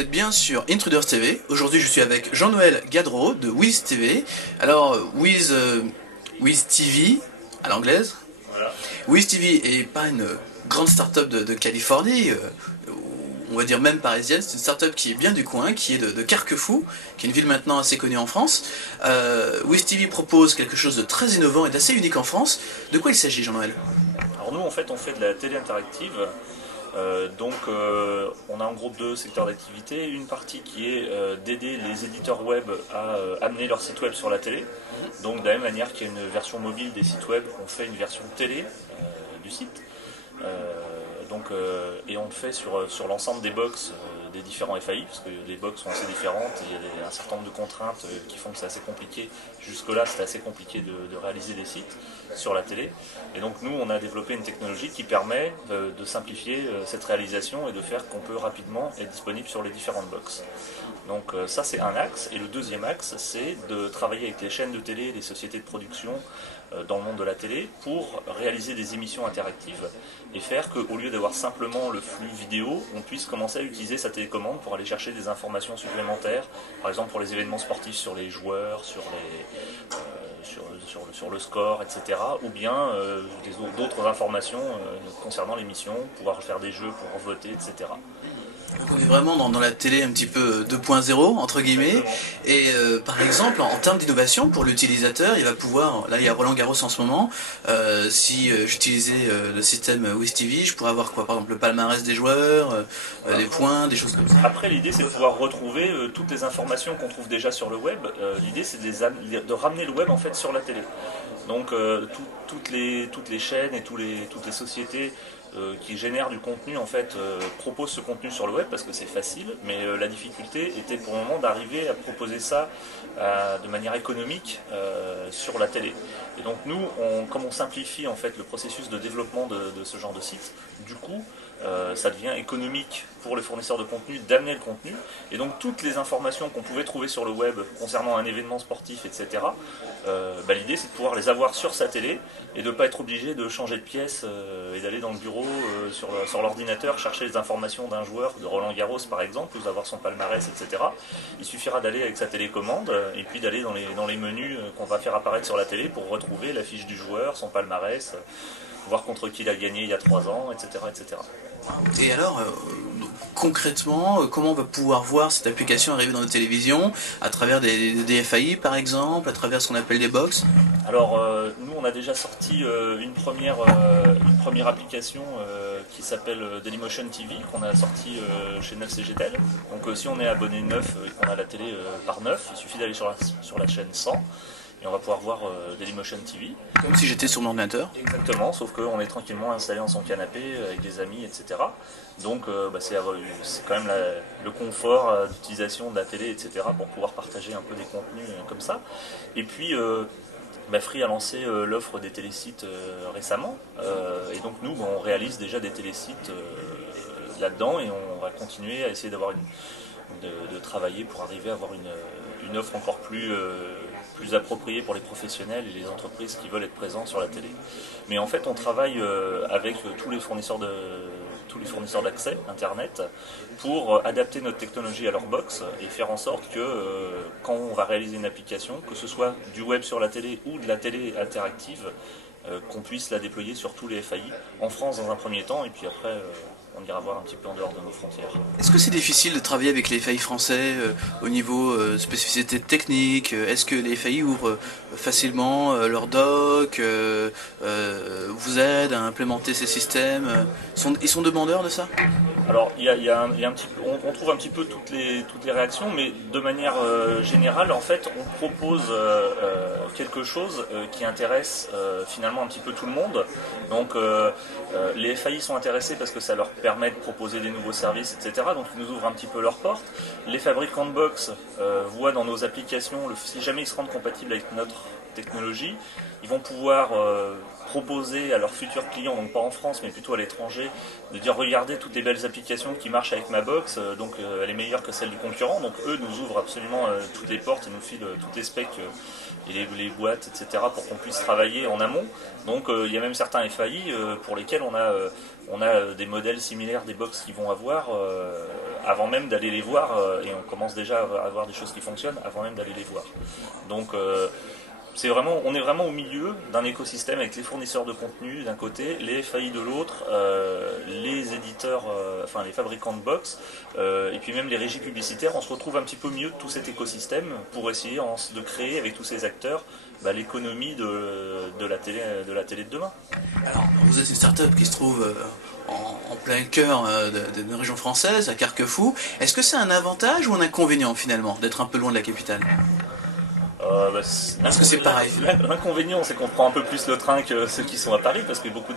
vous êtes bien sur Intruders TV. Aujourd'hui, je suis avec Jean-Noël Gadreau de Wiz TV. Alors, Wiz TV à l'anglaise. Voilà. Wiz TV est pas une grande start-up de Californie, on va dire même parisienne. C'est une start-up qui est bien du coin, qui est de Carquefou, qui est une ville maintenant assez connue en France. Wiz TV propose quelque chose de très innovant et d'assez unique en France. De quoi il s'agit, Jean-Noël? Alors nous, en fait, on fait de la télé interactive. On a en gros deux secteurs d'activité. Une partie qui est d'aider les éditeurs web à amener leur site web sur la télé. Donc de la même manière qu'il y a une version mobile des sites web, on fait une version télé du site. Et on le fait sur l'ensemble des box des différents FAI, parce que les box sont assez différentes, et il y a un certain nombre de contraintes qui font que c'est assez compliqué. Jusque-là, c'était assez compliqué de réaliser des sites sur la télé. Et donc nous, on a développé une technologie qui permet de simplifier cette réalisation et de faire qu'on peut rapidement être disponible sur les différentes box. Donc ça, c'est un axe. Et le deuxième axe, c'est de travailler avec les chaînes de télé et les sociétés de production dans le monde de la télé pour réaliser des émissions interactives et faire qu'au lieu d'avoir simplement le flux vidéo, on puisse commencer à utiliser sa télécommande pour aller chercher des informations supplémentaires, par exemple pour les événements sportifs sur les joueurs, sur le score, etc. Ou bien d'autres informations concernant l'émission, pouvoir faire des jeux pour voter, etc. On est vraiment dans la télé un petit peu 2.0 entre guillemets. Et par exemple en termes d'innovation pour l'utilisateur, il va pouvoir, là il y a Roland Garros en ce moment, si j'utilisais le système Wiz TV, je pourrais avoir quoi, par exemple le palmarès des joueurs, les points, des choses comme ça. Après, l'idée c'est de pouvoir retrouver toutes les informations qu'on trouve déjà sur le web. L'idée c'est de ramener le web en fait sur la télé. Donc toutes les chaînes et toutes les sociétés qui génèrent du contenu en fait proposent ce contenu sur le web parce que c'est facile, mais la difficulté était pour le moment d'arriver à proposer ça de manière économique sur la télé. Et donc nous, comme on simplifie en fait le processus de développement de ce genre de site, du coup ça devient économique pour les fournisseurs de contenu d'amener le contenu, et donc toutes les informations qu'on pouvait trouver sur le web concernant un événement sportif, etc., l'idée c'est de pouvoir les avoir sur sa télé et de ne pas être obligé de changer de pièce et d'aller dans le bureau sur l'ordinateur chercher les informations d'un joueur, de Roland Garros par exemple, ou d'avoir son palmarès, etc. Il suffira d'aller avec sa télécommande et puis d'aller dans les menus qu'on va faire apparaître sur la télé pour retrouver la fiche du joueur, son palmarès, voir contre qui il a gagné il y a 3 ans, etc. etc. Et alors, concrètement, comment on va pouvoir voir cette application arriver dans nos télévisions? À travers des FAI par exemple, à travers ce qu'on appelle des box? Alors, nous on a déjà sorti une première application qui s'appelle Dailymotion TV, qu'on a sorti chez 9CGTEL. Donc si on est abonné 9 et qu'on a la télé par 9, il suffit d'aller sur la chaîne 100. Et on va pouvoir voir Dailymotion TV. Comme si j'étais sur mon ordinateur. Exactement, sauf qu'on est tranquillement installé dans son canapé avec des amis, etc. Donc c'est quand même le confort d'utilisation de la télé, etc. pour pouvoir partager un peu des contenus comme ça. Et puis Free a lancé l'offre des télésites récemment. Et donc nous, on réalise déjà des télésites là-dedans, et on va continuer à essayer de travailler pour arriver à avoir une offre encore plus appropriée pour les professionnels et les entreprises qui veulent être présents sur la télé. Mais en fait, on travaille avec tous les fournisseurs d'accès Internet pour adapter notre technologie à leur box et faire en sorte que quand on va réaliser une application, que ce soit du web sur la télé ou de la télé interactive, qu'on puisse la déployer sur tous les FAI, en France dans un premier temps, et puis après on ira voir un petit peu en dehors de nos frontières. Est-ce que c'est difficile de travailler avec les FAI français au niveau spécificité technique? Est-ce que les FAI ouvrent facilement leur doc, vous aident à implémenter ces systèmes? Ils sont demandeurs de ça? Alors, on trouve un petit peu toutes les réactions, mais de manière générale, en fait, on propose quelque chose qui intéresse finalement un petit peu tout le monde. Donc, les FAI sont intéressés parce que ça leur permet de proposer des nouveaux services, etc. Donc, ils nous ouvrent un petit peu leurs portes. Les fabricants de box voient dans nos applications, si jamais ils se rendent compatibles avec notre technologie, ils vont pouvoir proposer à leurs futurs clients, donc pas en France mais plutôt à l'étranger, de dire regardez toutes les belles applications qui marchent avec ma box, donc elle est meilleure que celle du concurrent, donc eux nous ouvrent absolument toutes les portes et nous filent toutes les specs et les boîtes, etc. pour qu'on puisse travailler en amont. Donc il y a même certains FAI pour lesquels on a des modèles similaires des box qu'ils vont avoir avant même d'aller les voir, et on commence déjà à avoir des choses qui fonctionnent avant même d'aller les voir. Donc on est vraiment au milieu d'un écosystème avec les fournisseurs de contenu d'un côté, les FAI de l'autre, les éditeurs, enfin les fabricants de box, et puis même les régies publicitaires. On se retrouve un petit peu au milieu de tout cet écosystème pour essayer de créer avec tous ces acteurs l'économie de la télé de demain. Alors, vous êtes une start-up qui se trouve en plein cœur d'une région française, à Carquefou. Est-ce que c'est un avantage ou un inconvénient finalement d'être un peu loin de la capitale? Est-ce que c'est pareil? L'inconvénient, c'est qu'on prend un peu plus le train que ceux qui sont à Paris, parce que beaucoup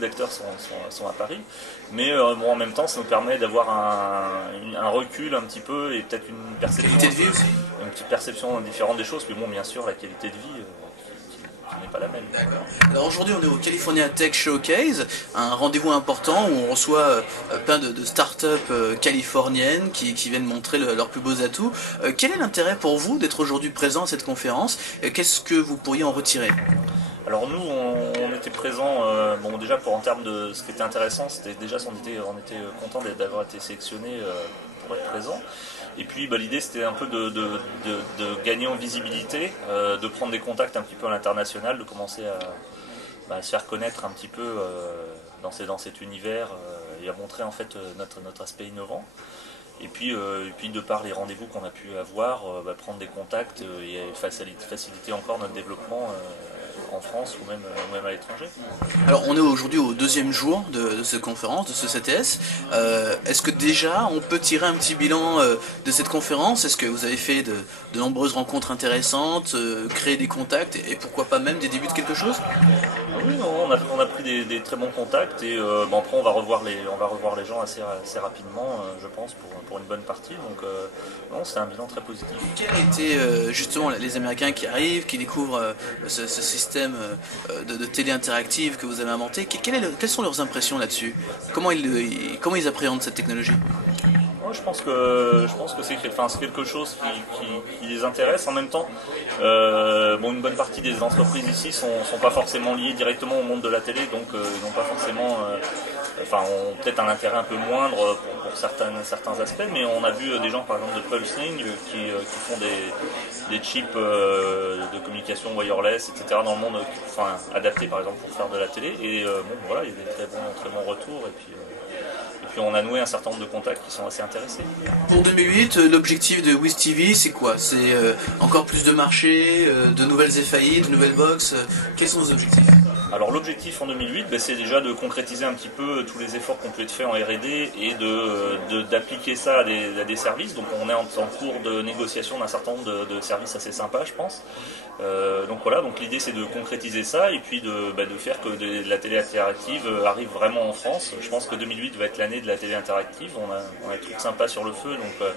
d'acteurs sont à Paris. Mais bon, en même temps, ça nous permet d'avoir un recul un petit peu et peut-être une perception, qualité de vie aussi. Une petite perception différente des choses. Mais bon, bien sûr, la qualité de vie qui n'est pas la même. D'accord. Alors aujourd'hui, on est au California Tech Showcase, un rendez-vous important où on reçoit plein de start-up californiennes qui viennent montrer leurs plus beaux atouts. Quel est l'intérêt pour vous d'être aujourd'hui présent à cette conférence? Qu'est-ce que vous pourriez en retirer? Alors nous, on était présents, bon déjà en termes de ce qui était intéressant, c'était déjà on était content d'avoir été sélectionné pour être présent. Et puis l'idée c'était un peu de gagner en visibilité, de prendre des contacts un petit peu à l'international, de commencer à se faire connaître un petit peu dans cet univers et à montrer en fait notre aspect innovant. Et puis de par les rendez-vous qu'on a pu avoir, prendre des contacts et faciliter encore notre développement en France ou même à l'étranger. Alors on est aujourd'hui au deuxième jour de cette conférence, de ce CTS. Est-ce que déjà on peut tirer un petit bilan de cette conférence? Est-ce que vous avez fait de nombreuses rencontres intéressantes, créé des contacts et pourquoi pas même des débuts de quelque chose? Oui, non, on a pris des très bons contacts et après on va revoir les gens assez rapidement, je pense, pour une bonne partie. Donc non, c'est un bilan très positif. Quels étaient justement les Américains qui arrivent, qui découvrent ce système de télé interactive que vous avez inventé? Quelles sont leurs impressions là-dessus? Comment ils appréhendent cette technologie? Je pense que c'est quelque chose qui les intéresse. En même temps, une bonne partie des entreprises ici sont pas forcément liées directement au monde de la télé, donc ils n'ont pas forcément, ont peut-être un intérêt un peu moindre pour certains aspects. Mais on a vu des gens, par exemple, de Pulsing qui font des chips de communication wireless, etc. dans le monde, adaptés par exemple pour faire de la télé. Et il y a des très bons retours. Et puis on a noué un certain nombre de contacts qui sont assez intéressés. Pour 2008, l'objectif de WizTV, c'est quoi? C'est encore plus de marché, de nouvelles FAI, de nouvelles box? Quels sont vos objectifs? Alors l'objectif en 2008, c'est déjà de concrétiser un petit peu tous les efforts qu'on peut être faits en R&D et d'appliquer ça à des services. Donc on est en cours de négociation d'un certain nombre de services assez sympas, je pense. Donc l'idée c'est de concrétiser ça et puis de faire que la télé interactive arrive vraiment en France. Je pense que 2008 va être l'année de la télé interactive. On a des trucs sympas sur le feu, donc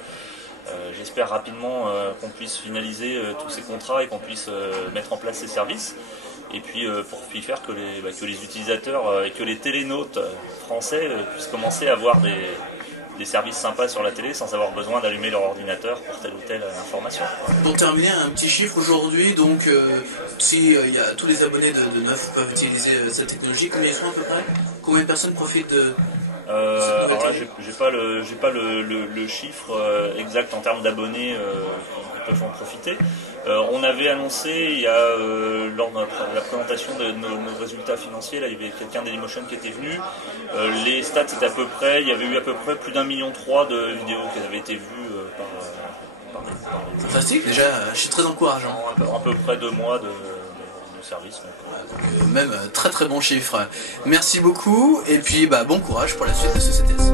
j'espère rapidement qu'on puisse finaliser tous ces contrats et qu'on puisse mettre en place ces services. Et puis pour faire que les utilisateurs et que les télénautes français puissent commencer à avoir des services sympas sur la télé sans avoir besoin d'allumer leur ordinateur pour telle ou telle information. Pour terminer, un petit chiffre aujourd'hui, donc si y a tous les abonnés de Neuf peuvent utiliser cette technologie, combien ils sont à peu près? Combien de personnes profitent de... Alors là, j'ai pas le chiffre exact en termes d'abonnés qui peuvent en profiter. On avait annoncé lors de la présentation de nos résultats financiers, là, il y avait quelqu'un d'Dailymotion qui était venu. Les stats c'était il y avait eu à peu près plus d'1,3 million de vidéos qui avaient été vues par les... Fantastique, déjà, je suis très encourageant. À peu près 2 mois de service. Donc, même très très bon chiffre. Merci beaucoup et puis bon courage pour la suite de ce CTS.